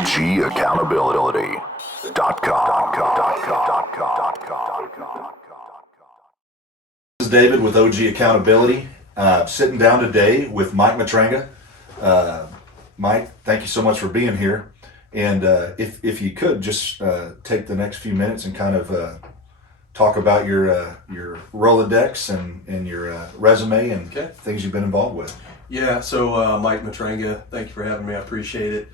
OGAccountability.com. This is David with OG Accountability, sitting down today with Mike Matranga. Mike, thank you so much for being here. And if you could just take the next few minutes and kind of talk about your Rolodex and your resume and things you've been involved with. Yeah, so Mike Matranga, thank you for having me. I appreciate it.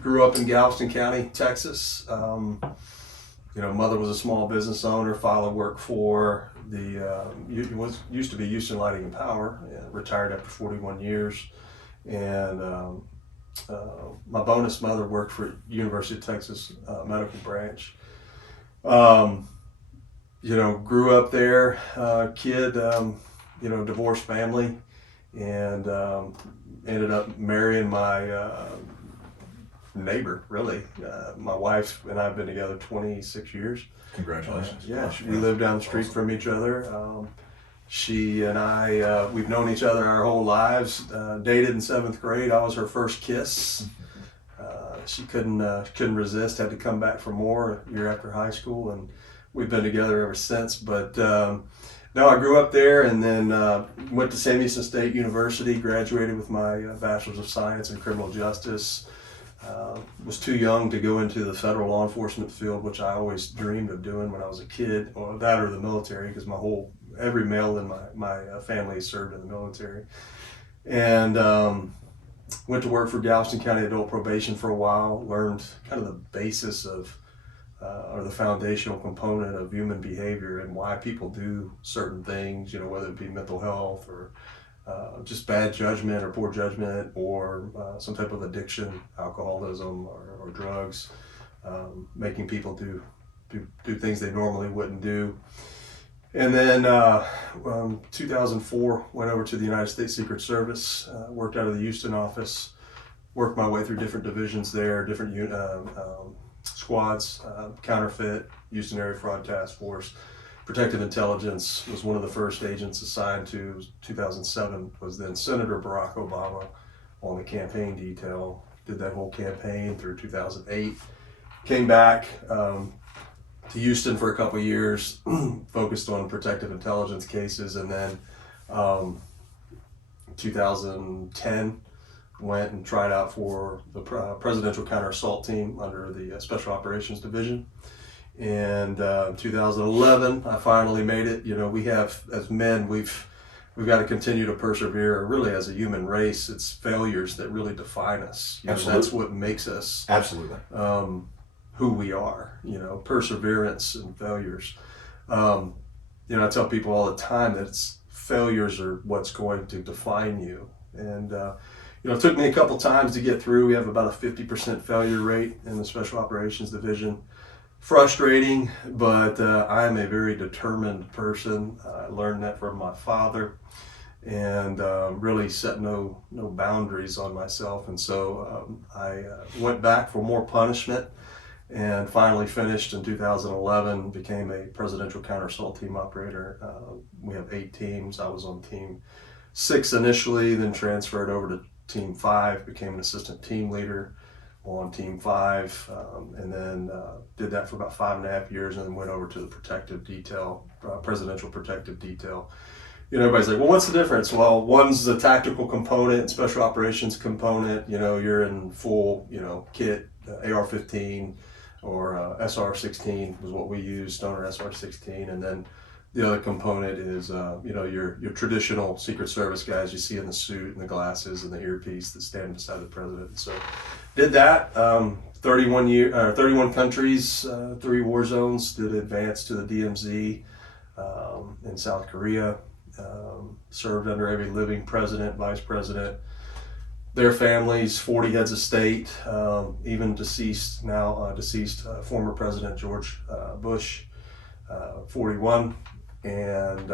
Grew up in Galveston County, Texas. Mother was a small business owner. Father worked for used to be Houston Lighting and Power. Retired after 41 years, and my bonus mother worked for University of Texas Medical Branch. Grew up there, kid, divorced family, and ended up marrying my neighbor, really. My wife and I have been together 26 years. Congratulations. We live down the street from each other. She and I, we've known each other our whole lives. Dated in 7th grade. I was her first kiss. She couldn't resist, had to come back for more a year after high school, and we've been together ever since. But no, I grew up there, and then went to Sam Houston State University, graduated with my Bachelor's of Science in Criminal Justice. Was too young to go into the federal law enforcement field, which I always dreamed of doing when I was a kid, or that or the military, because every male in my family served in the military. And went to work for Galveston County Adult Probation for a while, learned kind of the basis of or the foundational component of human behavior and why people do certain things, whether it be mental health or just bad judgment or poor judgment or some type of addiction, alcoholism or drugs, making people do things they normally wouldn't do. And then 2004, went over to the United States Secret Service, worked out of the Houston office, worked my way through different divisions there, different squads, counterfeit, Houston Area Fraud Task Force. Protective Intelligence was one of the first agents assigned to 2007, was then Senator Barack Obama on the campaign detail. Did that whole campaign through 2008. Came back to Houston for a couple of years, focused on protective intelligence cases, and then 2010 went and tried out for the Presidential Counter Assault Team under the Special Operations Division. And 2011, I finally made it. We have, as men, we've got to continue to persevere. Really, as a human race, it's failures that really define us. That's what makes us absolutely who we are. Perseverance and failures. I tell people all the time that failures are what's going to define you. And it took me a couple times to get through. We have about a 50% failure rate in the Special Operations Division. Frustrating, but I'm a very determined person. I learned that from my father, and really set no boundaries on myself. And so I went back for more punishment, and finally finished in 2011. Became a Presidential Counter Assault Team operator. We have 8 teams. I was on Team 6 initially, then transferred over to Team 5. Became an assistant team leader on Team 5, and then did that for about 5.5 years, and then went over to the protective detail, Presidential Protective Detail. Everybody's like, well, what's the difference? Well, one's the tactical component, special operations component. You're in full, kit, AR-15 or SR-16 was what we used, Stoner SR-16, and then the other component is, your traditional Secret Service guys you see in the suit and the glasses and the earpiece that stand beside the president. So did that, 31 countries, 3 war zones, did advance to the DMZ in South Korea, served under every living president, vice president, their families, 40 heads of state, even deceased former President George Bush, 41, and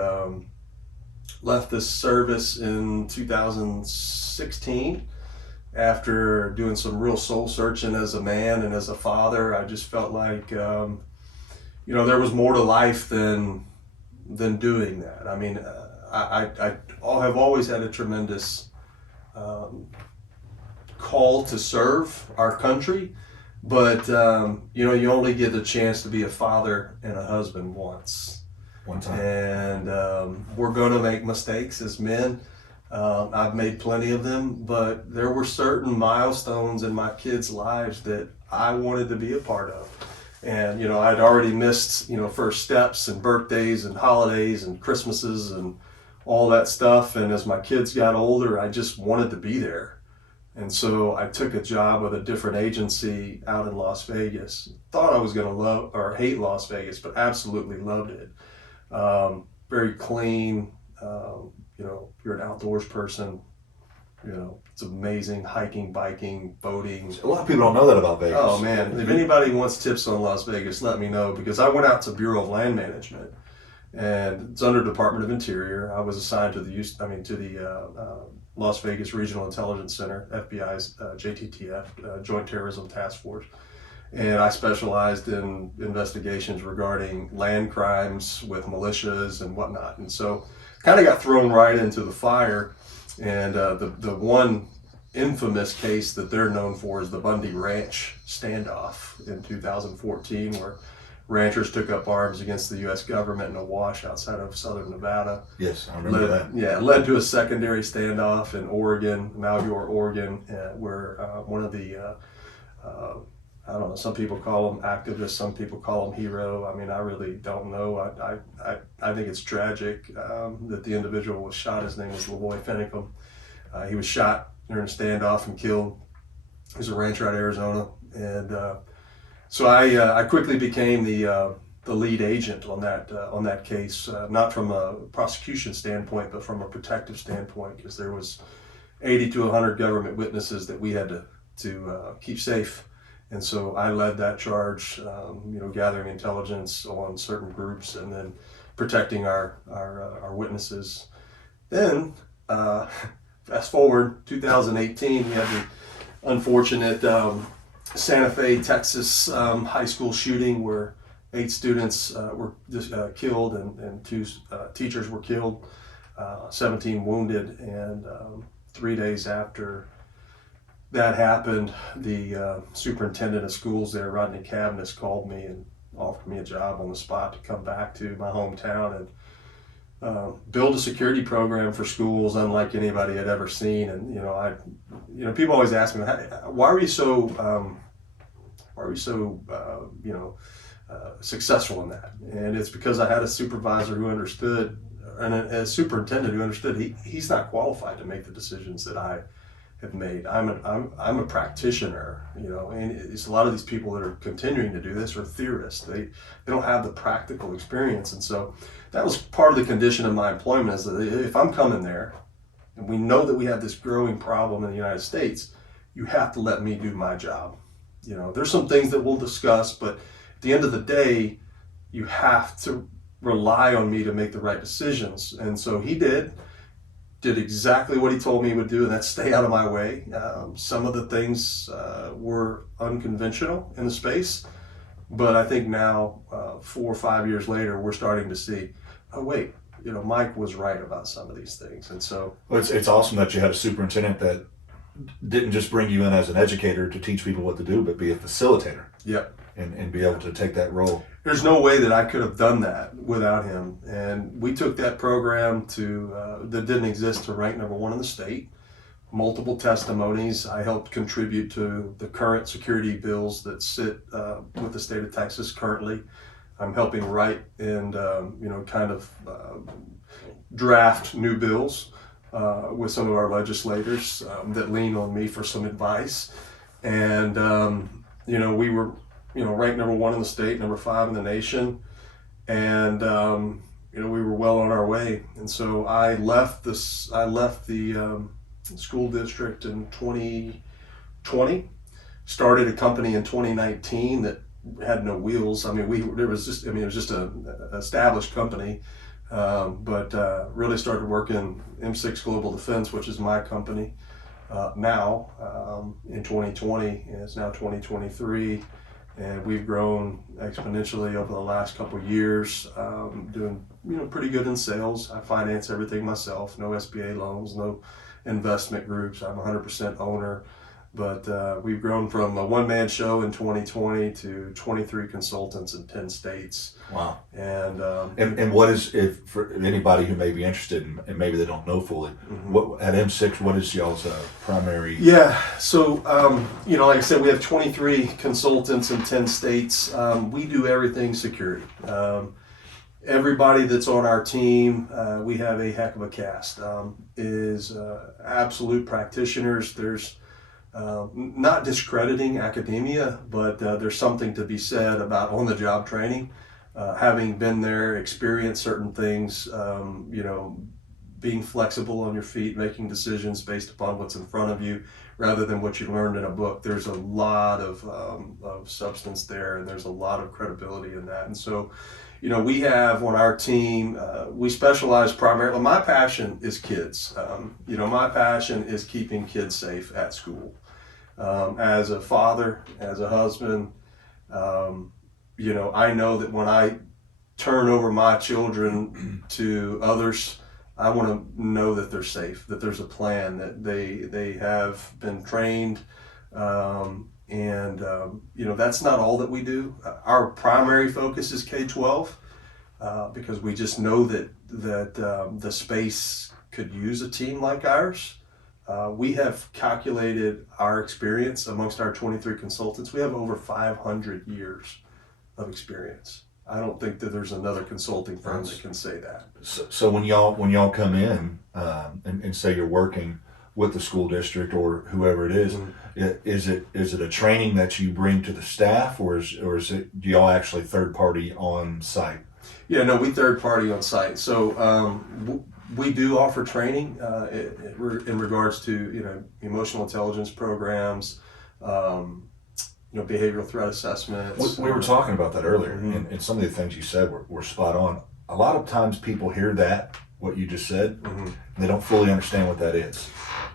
left this service in 2016 after doing some real soul searching as a man and as a father. I just felt like there was more to life than doing that. I mean, I have always had a tremendous call to serve our country, but you only get the chance to be a father and a husband once. One time. And we're going to make mistakes as men. I've made plenty of them, but there were certain milestones in my kids' lives that I wanted to be a part of. And, I'd already missed, first steps and birthdays and holidays and Christmases and all that stuff. And as my kids got older, I just wanted to be there. And so I took a job with a different agency out in Las Vegas. Thought I was going to love or hate Las Vegas, but absolutely loved it. Very clean. If you're an outdoors person, it's amazing. Hiking, biking, boating. A lot of people don't know that about Vegas. Oh man, if anybody wants tips on Las Vegas, let me know, because I went out to Bureau of Land Management, and it's under Department of Interior. I was assigned to the Las Vegas Regional Intelligence Center, FBI's JTTF, Joint Terrorism Task Force. And I specialized in investigations regarding land crimes with militias and whatnot. And so kind of got thrown right into the fire. And the one infamous case that they're known for is the Bundy Ranch standoff in 2014, where ranchers took up arms against the U.S. government in a wash outside of southern Nevada. Yes, I remember that. Yeah, led to a secondary standoff in Oregon, Malheur, Oregon, where one of the I don't know, some people call them activists, some people call them hero. I mean, I really don't know. I think it's tragic that the individual was shot. His name was Lavoy Finicum. He was shot during a standoff and killed. He was a rancher out of Arizona. And so I quickly became the lead agent on that case, not from a prosecution standpoint, but from a protective standpoint, because there was 80 to 100 government witnesses that we had to keep safe. And so I led that charge, gathering intelligence on certain groups and then protecting our witnesses. Then, fast forward 2018, we had the unfortunate Santa Fe, Texas high school shooting where 8 students were killed and 2 teachers were killed, 17 wounded, and 3 days after that happened, the superintendent of schools there, Rodney Cavness, called me and offered me a job on the spot to come back to my hometown and build a security program for schools unlike anybody had ever seen. And people always ask me, why are you so successful in that? And it's because I had a supervisor who understood, and a superintendent who understood he's not qualified to make the decisions that I have made. I'm a practitioner, and it's a lot of these people that are continuing to do this are theorists. They don't have the practical experience, and so that was part of the condition of my employment, is that if I'm coming there, and we know that we have this growing problem in the United States, you have to let me do my job. There's some things that we'll discuss, but at the end of the day, you have to rely on me to make the right decisions. And so he did exactly what he told me he would do, and that's stay out of my way. Some of the things were unconventional in the space, but I think now, 4 or 5 years later, we're starting to see, oh wait, Mike was right about some of these things. And so it's awesome that you had a superintendent that didn't just bring you in as an educator to teach people what to do, but be a facilitator. Yep. And be able to take that role. There's no way that I could have done that without him. And we took that program that didn't exist to rank number 1 in the state. Multiple testimonies. I helped contribute to the current security bills that sit with the state of Texas currently. I'm helping write and draft new bills with some of our legislators that lean on me for some advice. And we were ranked number 1 in the state, number 5 in the nation, and we were well on our way. And so I left the school district in 2020, started a company in 2019 that had no wheels. I mean, it was just an established company, but really started working M6 Global Defense, which is my company now in 2020, and it's now 2023. And we've grown exponentially over the last couple of years, doing pretty good in sales. I finance everything myself, no SBA loans, no investment groups. I'm 100% owner. But we've grown from a one-man show in 2020 to 23 consultants in 10 states. Wow. And what is, if for anybody who may be interested and maybe they don't know fully, what at M6, what is y'all's primary? Yeah, so like I said, we have 23 consultants in 10 states. We do everything security. Everybody that's on our team, we have a heck of a cast, is absolute practitioners. There's not discrediting academia, but there's something to be said about on-the-job training. Having been there, experienced certain things, being flexible on your feet, making decisions based upon what's in front of you rather than what you learned in a book. There's a lot of substance there, and there's a lot of credibility in that. And so, we have on our team, we specialize primarily, my passion is kids. My passion is keeping kids safe at school. As a father, as a husband, I know that when I turn over my children to others, I want to know that they're safe, that there's a plan, that they have been trained, that's not all that we do. Our primary focus is K-12 because we just know that the space could use a team like ours. We have calculated our experience amongst our 23 consultants. We have over 500 years of experience. I don't think that there's another consulting firm that can say that. So when y'all come in and say you're working with the school district or whoever it is, is it a training that you bring to the staff, or is it, do y'all actually third party on site? Yeah, no, we third party on site. So we do offer training in regards to emotional intelligence programs. Behavioral threat assessments. We were talking about that earlier, and some of the things you said were spot on. A lot of times people hear that, what you just said, and they don't fully understand what that is.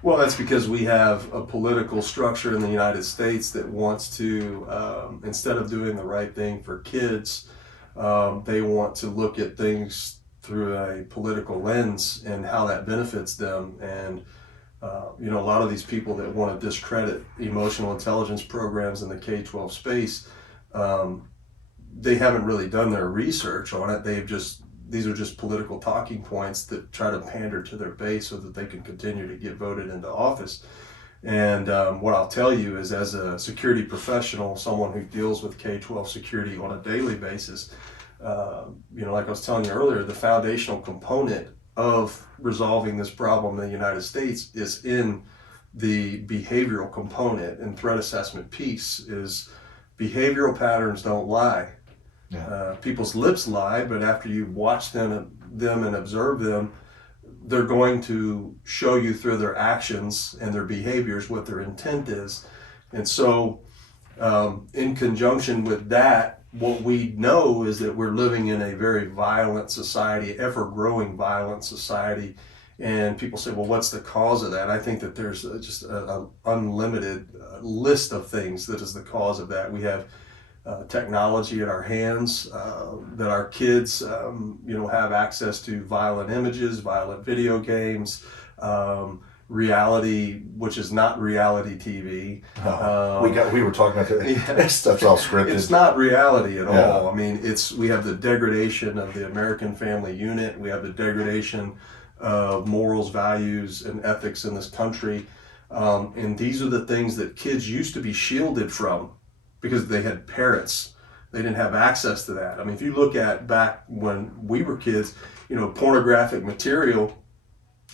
Well, that's because we have a political structure in the United States that wants to, instead of doing the right thing for kids, they want to look at things through a political lens and how that benefits them. And a lot of these people that want to discredit emotional intelligence programs in the K-12 space, they haven't really done their research on it. These are just political talking points that try to pander to their base so that they can continue to get voted into office. And what I'll tell you is, as a security professional, someone who deals with K-12 security on a daily basis, like I was telling you earlier, the foundational component of resolving this problem in the United States is in the behavioral component, and threat assessment piece is behavioral patterns don't lie. Yeah. People's lips lie, but after you watch them and observe them, they're going to show you through their actions and their behaviors what their intent is. And so in conjunction with that, what we know is that we're living in a very violent society, ever-growing violent society. And people say, well, what's the cause of that? I think that there's just an unlimited list of things that is the cause of that. We have technology at our hands, that our kids, have access to violent images, violent video games, reality, which is not reality TV. We were talking about that. Yeah. That stuff's all scripted. It's not reality at all. I mean, we have the degradation of the American family unit. We have the degradation of morals, values, and ethics in this country. And these are the things that kids used to be shielded from because they had parents. They didn't have access to that. I mean, if you look at back when we were kids, pornographic material,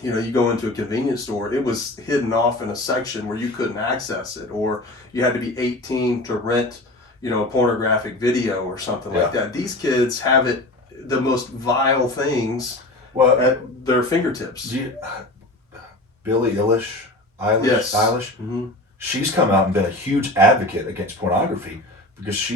you go into a convenience store, it was hidden off in a section where you couldn't access it, or you had to be 18 to rent, a pornographic video or something like that. These kids have the most vile things at their fingertips. Billie Eilish, Yes. Eilish, she's come out and been a huge advocate against pornography because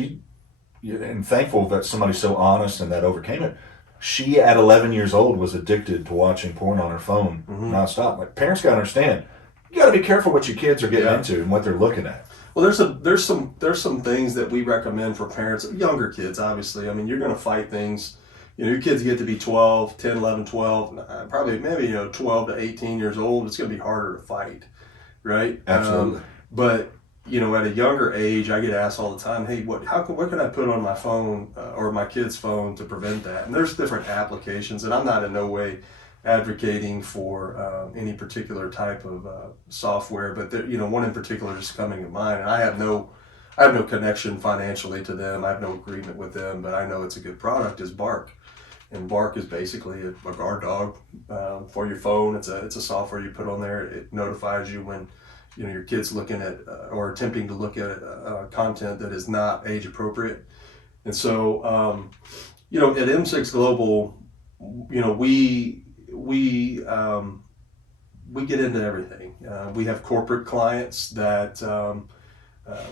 and thankful that somebody's so honest and that overcame it. She, at 11 years old, was addicted to watching porn on her phone nonstop. Like, parents got to understand, you got to be careful what your kids are getting into and what they're looking at. Well, there's some things that we recommend for parents, younger kids, obviously. I mean, you're going to fight things. Your kids get to be 12, 10, 11, 12, probably maybe 12 to 18 years old. It's going to be harder to fight, right? Absolutely. But at a younger age, I get asked all the time, "Hey, what can I put on my phone or my kid's phone to prevent that?" And there's different applications, and I'm not in no way advocating for any particular type of software, but there, one in particular is coming to mind, and I have no connection financially to them. I have no agreement with them, but I know it's a good product. Is Bark, and Bark is basically a guard dog for your phone. It's a software you put on there. It notifies you when your kid's looking at or attempting to look at content that is not age appropriate. And so at M6 Global, we get into everything. We have corporate clients that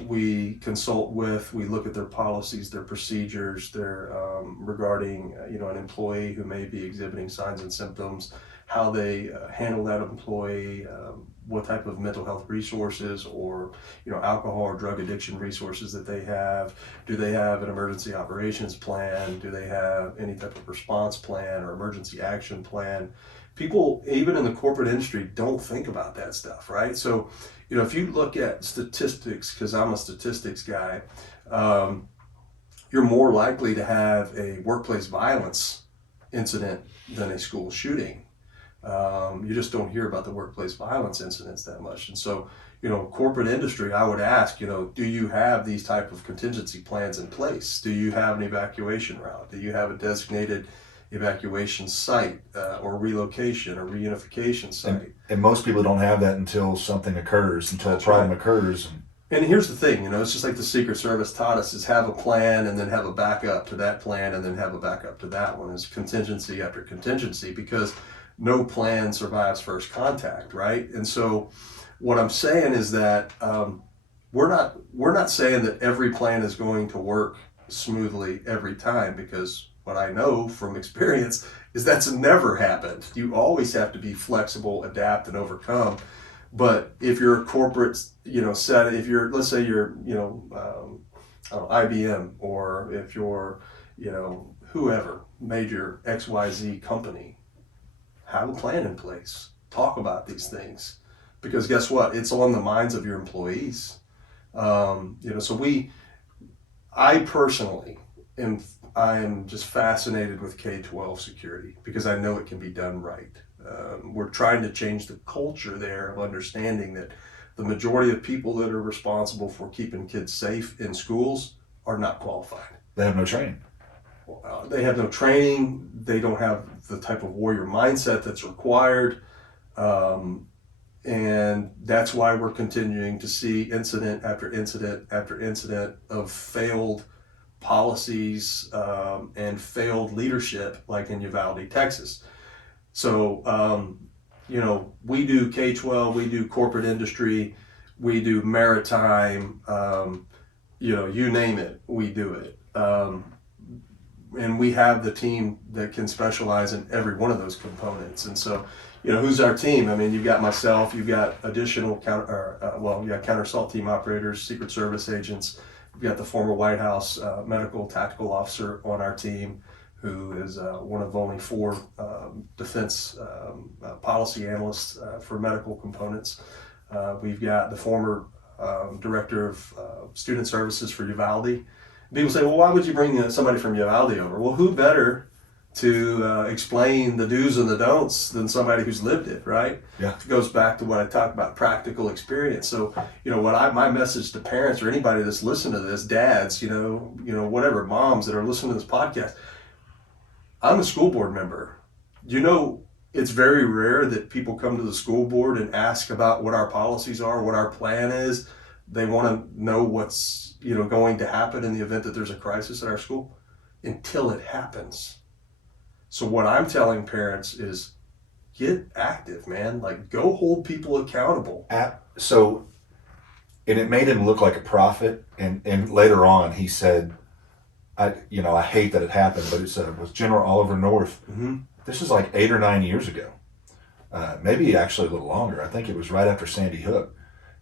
we consult with. We look at their policies, their procedures, their regarding an employee who may be exhibiting signs and symptoms, how they handle that employee, what type of mental health resources or alcohol or drug addiction resources that they have. Do they have an emergency operations plan? Do they have any type of response plan or emergency action plan? People, even in the corporate industry, don't think about that stuff, right? So, if you look at statistics, because I'm a statistics guy, you're more likely to have a workplace violence incident than a school shooting. You just don't hear about the workplace violence incidents that much. And so, corporate industry, I would ask, do you have these type of contingency plans in place? Do you have an evacuation route? Do you have a designated evacuation site or relocation or reunification site? And most people don't have that until something occurs, until That's a problem right. occurs. And here's the thing, it's just like the Secret Service taught us, is have a plan and then have a backup to that plan and then have a backup to that one. It's contingency after contingency, because no plan survives first contact, right? And so what I'm saying is that we're not saying that every plan is going to work smoothly every time, because what I know from experience is that's never happened. You always have to be flexible, adapt, and overcome. But if you're a corporate, set, if you're, let's say you're, IBM, or if you're, whoever, major XYZ company, have a plan in place. Talk about these things, because guess what? It's on the minds of your employees. So I personally I'm just fascinated with K-12 security, because I know it can be done right. We're trying to change the culture there of understanding that the majority of people that are responsible for keeping kids safe in schools are not qualified. They have no training. They have no training. They don't have the type of warrior mindset that's required. And that's why we're continuing to see incident after incident after incident of failed policies and failed leadership, like in Uvalde, Texas. So, we do K-12, we do corporate industry, we do maritime, you name it, we do it. And we have the team that can specialize in every one of those components. And so, who's our team? I mean, you've got myself, you've got additional you got counter assault team operators, Secret Service agents. We've got the former White House medical tactical officer on our team, who is one of only 4 defense policy analysts for medical components. We've got the former director of student services for Uvalde. People say, well, why would you bring somebody from Uvalde over? Well, who better to explain the do's and the don'ts than somebody who's lived it, right? Yeah. It goes back to what I talked about, practical experience. So, my message to parents or anybody that's listening to this, dads, whatever, moms that are listening to this podcast, I'm a school board member. It's very rare that people come to the school board and ask about what our policies are, what our plan is. They want to know what's, going to happen in the event that there's a crisis at our school, until it happens. So what I'm telling parents is, get active, man. Like, go hold people accountable. And it made him look like a prophet. And later on, he said, I hate that it happened, but it was General Oliver North. Mm-hmm. This is like 8 or 9 years ago. Maybe actually a little longer. I think it was right after Sandy Hook.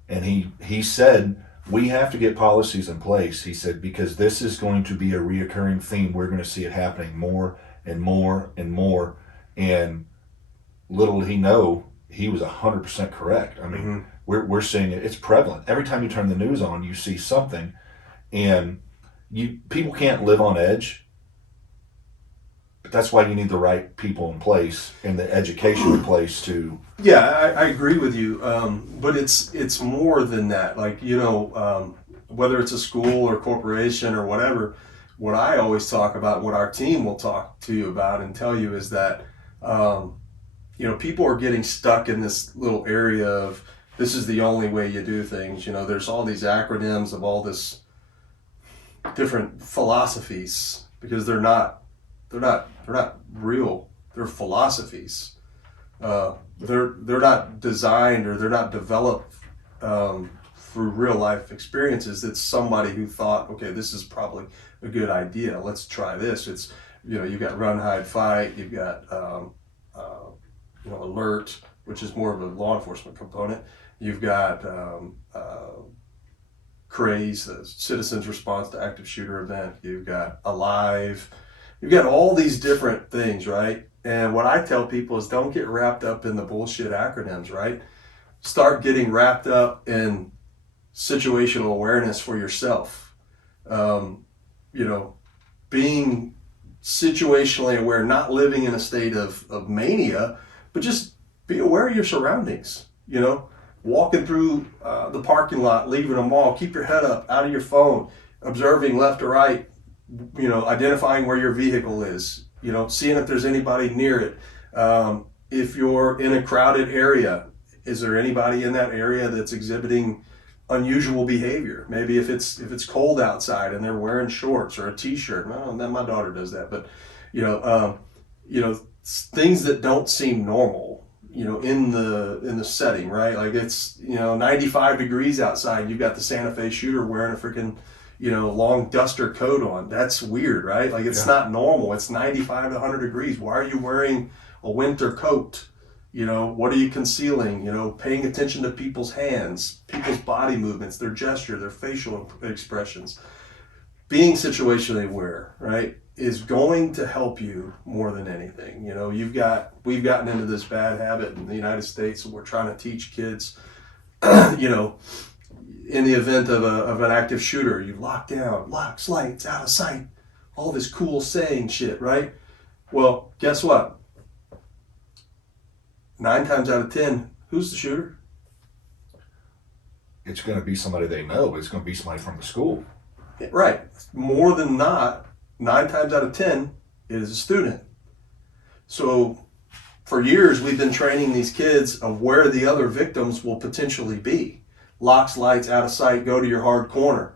And he said, we have to get policies in place. He said, because this is going to be a reoccurring theme. We're going to see it happening more and more and more. And little did he know, he was 100% correct. I mean, Mm-hmm. we're seeing it. It's prevalent. Every time you turn the news on, you see something, and people can't live on edge. But that's why you need the right people in place and the education in place to. Yeah, I agree with you, but it's more than that. Like, whether it's a school or corporation or whatever, what I always talk about, what our team will talk to you about and tell you is that, people are getting stuck in this little area of this is the only way you do things. There's all these acronyms of all this different philosophies because they're not real. They're philosophies. They're not designed or they're not developed through real life experiences. It's somebody who thought, okay, this is probably a good idea. Let's try this. It's you've got run, hide, fight. You've got alert, which is more of a law enforcement component. You've got craze, the citizens' response to active shooter event. You've got alive. You've got all these different things, right? And what I tell people is don't get wrapped up in the bullshit acronyms, right? Start getting wrapped up in situational awareness for yourself. Being situationally aware, not living in a state of mania, but just be aware of your surroundings. Walking through the parking lot, leaving a mall, keep your head up, out of your phone, observing left or right, identifying where your vehicle is, seeing if there's anybody near it. If you're in a crowded area, is there anybody in that area that's exhibiting unusual behavior? Maybe if it's cold outside and they're wearing shorts or a t-shirt. Well, my daughter does that, but things that don't seem normal, in the setting, right? Like it's 95 degrees outside. You've got the Santa Fe shooter wearing a freaking long duster coat on. That's weird, right? Like it's not normal. It's 95 to 100 degrees. Why are you wearing a winter coat? What are you concealing? Paying attention to people's hands, people's body movements, their gesture, their facial expressions. Being situationally aware, right, is going to help you more than anything. We've gotten into this bad habit in the United States, and we're trying to teach kids, in the event of an active shooter, you lock down, locks, lights, out of sight, all this cool saying shit, right? Well, guess what? 9 times out of 10, who's the shooter? It's going to be somebody they know, but it's going to be somebody from the school. Right. More than not, 9 times out of 10, it is a student. So for years, we've been training these kids of where the other victims will potentially be. Locks, lights, out of sight, go to your hard corner.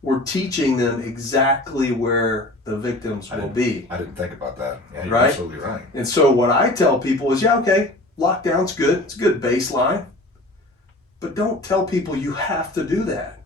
We're teaching them exactly where the victims will be. I didn't think about that. Yeah, you're right? absolutely right. And so what I tell people is, lockdown's good. It's a good baseline. But don't tell people you have to do that.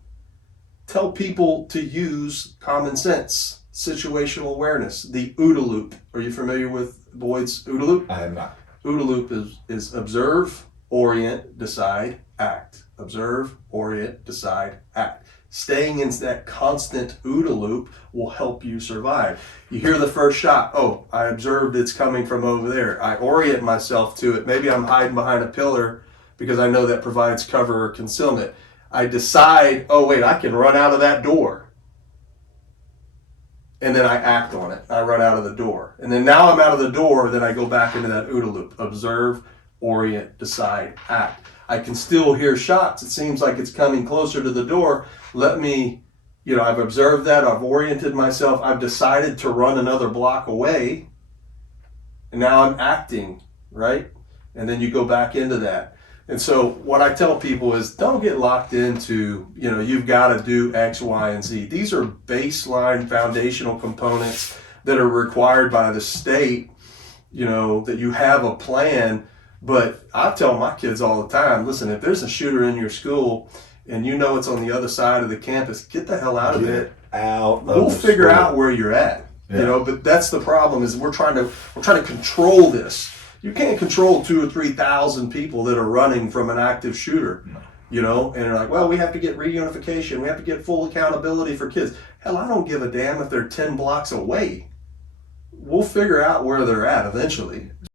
Tell people to use common sense, situational awareness, the OODA loop. Are you familiar with Boyd's OODA loop? I am not. OODA loop is observe, orient, decide, act. Observe, orient, decide, act. Staying in that constant OODA loop will help you survive. You hear the first shot. Oh, I observed it's coming from over there. I orient myself to it. Maybe I'm hiding behind a pillar because I know that provides cover or concealment. I decide, oh wait, I can run out of that door. And then I act on it. I run out of the door. And then now I'm out of the door, then I go back into that OODA loop. Observe, orient, decide, act. I can still hear shots. It seems like it's coming closer to the door. Let me, I've observed that. I've oriented myself. I've decided to run another block away. And now I'm acting, right? And then you go back into that. And so what I tell people is don't get locked into, you've got to do X, Y, and Z. These are baseline foundational components that are required by the state, that you have a plan. But I tell my kids all the time, listen, if there's a shooter in your school and it's on the other side of the campus, get the hell out of it. We'll figure out where you're at. Yeah. But that's the problem is we're trying to control this. You can't control 2,000 or 3,000 people that are running from an active shooter. No. And they're like, well, we have to get reunification. We have to get full accountability for kids. Hell, I don't give a damn if they're 10 blocks away. We'll figure out where they're at eventually.